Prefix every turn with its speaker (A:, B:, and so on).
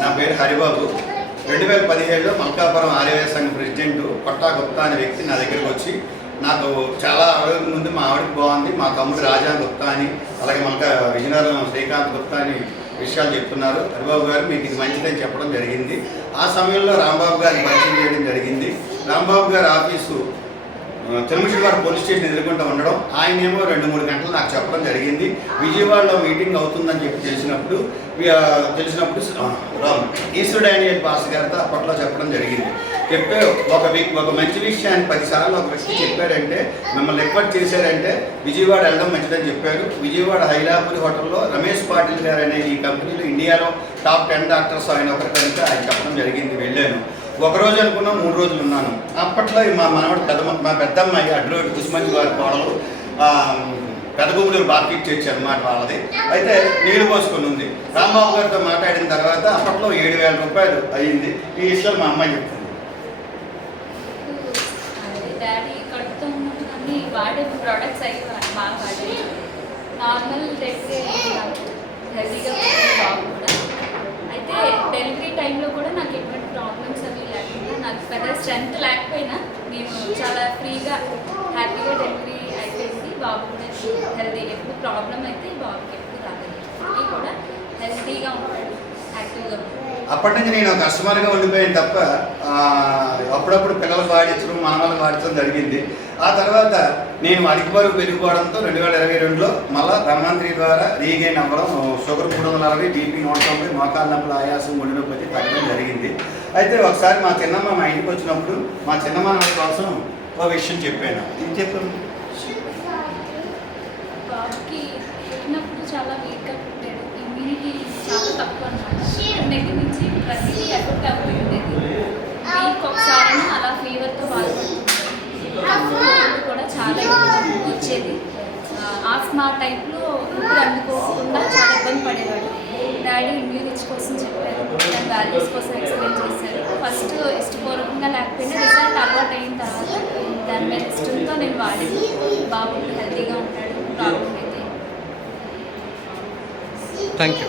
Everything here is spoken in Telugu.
A: నా పేరు హరిబాబు. రెండు వేల పదిహేడులో మల్కాపురం ఆర్యవేద సంఘ ప్రెసిడెంట్ కొట్టా గుప్తా అనే వ్యక్తి నా దగ్గరికి వచ్చి నాకు చాలా రోజుల ముందు మా ఆవిడకి బాగుంది మా తమ్ముడు రాజా గుప్తా అని అలాగే మల్కా విజయనగరం శ్రీకాంత్ గుప్తా అని విషయాలు చెప్తున్నారు. హరిబాబు గారు మీకు ఇది మంచిదని చెప్పడం జరిగింది. ఆ సమయంలో రాంబాబు గారిని పరిచయం చేయడం జరిగింది. రాంబాబు గారి ఆఫీసు తిరుమల పోలీస్ స్టేషన్ ఎదుర్కొంటూ ఉండడం ఆయన ఏమో రెండు మూడు గంటలు నాకు చెప్పడం జరిగింది. విజయవాడలో మీటింగ్ అవుతుందని చెప్పి తెలిసినప్పుడు తెలిసినప్పుడు ఆ, రామ్ ఈశ్వర్ డానియల్ పాస్ గారితో అప్పట్లో చెప్పడం జరిగింది. చెప్పే ఒక వీక్ ఒక మంచి విషయాన్ని పదిసార్లు ఒక వ్యక్తి చెప్పారంటే మిమ్మల్ని రిక్వెస్ట్ చేశారంటే విజయవాడ వెళ్ళడం మంచిదని చెప్పారు. విజయవాడ హైలాపురి హోటల్లో రమేష్ పాటిల్ గారు అనే ఈ కంపెనీలో ఇండియాలో టాప్ టెన్ డాక్టర్స్ ఆయన ఒకరి కనుక ఆయన చెప్పడం జరిగింది. వెళ్ళి ఒక రోజు అనుకున్నా మూడు రోజులు ఉన్నాను. అప్పట్లో మా మనవడు పెద్ద మా పెద్దమ్మాయి అడ్రోడ్ కుసుమంది గారి కోడలు ఆ, పెదగూడూరు బార్కెట్ చర్చ్ అనమాట వాళ్ళది. అయితే నీళ్ళు పోసుకొని ఉంది. రాంబాబు గారితో మాట్లాడిన తర్వాత అప్పట్లో ఏడు వేల రూపాయలు అయ్యింది. ఈ విషయాలు మా అమ్మాయి చెప్తుంది.
B: ప్రోడక్ట్స్ అయ్యి బాగా నార్మల్ నాకు హెల్తీగా వచ్చింది బాబు కూడా అయితే డెలివరీ టైంలో కూడా నాకు ఎటువంటి ప్రాబ్లమ్స్ అవి లేకుండా నాకు పెద్ద స్ట్రెంత్ లేకపోయినా మేము చాలా ఫ్రీగా హ్యాపీగా డెలివరీ అయిపోయింది. బాబు కూడా హెల్తీ ఎప్పుడు ప్రాబ్లం అయితే బాబుకి ఎప్పుడు రాలేదు కూడా హెల్తీగా ఉంటాడు యాక్టివ్గా ఉంటాడు.
A: అప్పటి నుంచి నేను కస్టమర్గా ఉండిపోయాను తప్ప అప్పుడప్పుడు పిల్లలకు వాడించడం మనవలకు వాడించడం జరిగింది. ఆ తర్వాత నేను అధిక బరువు పెరిగిపోవడంతో రెండు వేల ఇరవై రెండులో మళ్ళీ ధన్వంతరి ద్వారా రీగైన్ అవ్వడం షుగర్ మూడు వందల అరవై బీపీ నూట తొంభై మోకాళ్ళ నొప్పులు ఆయాసం గుండె నొప్పి తగ్గడం జరిగింది. అయితే ఒకసారి మా చిన్నమ్మ మా ఇంటికి వచ్చినప్పుడు మా చిన్నమ్మ కోసం ఒక విషయం చెప్పాను. ఏం చెప్పాను
B: చాలా వీక్గా పుట్టాడు. ఇమ్యూనిటీ చాలా తక్కువ నేటి నుంచి ప్రతిదీ ఎఫెక్ట్ అవుతూ ఉండేది వీక్ ఒకసారి అలా ఫీవర్తో బాధపడుతుంది కూడా చాలా ఎక్కువ వచ్చేది. ఆస్మా టైప్లో ఊపిరి అందుకోకుండా చాలా ఇబ్బంది పడేవాడు డాడీ ఇమ్యూనిటీ కోసం చెప్పారు. దాని వాల్యూస్ కోసం ఎక్స్ప్లెయిన్ చేశారు. ఫస్ట్ ఇష్టపూర్వకంగా లేకపోయినా రిజల్ట్ అలవాటు అయిన తర్వాత దాని మీద ఇష్టంతో నేను వాడాను. బాబు హెల్తీగా ఉంటాడు. ప్రాబ్లం అయితే.
C: Thank you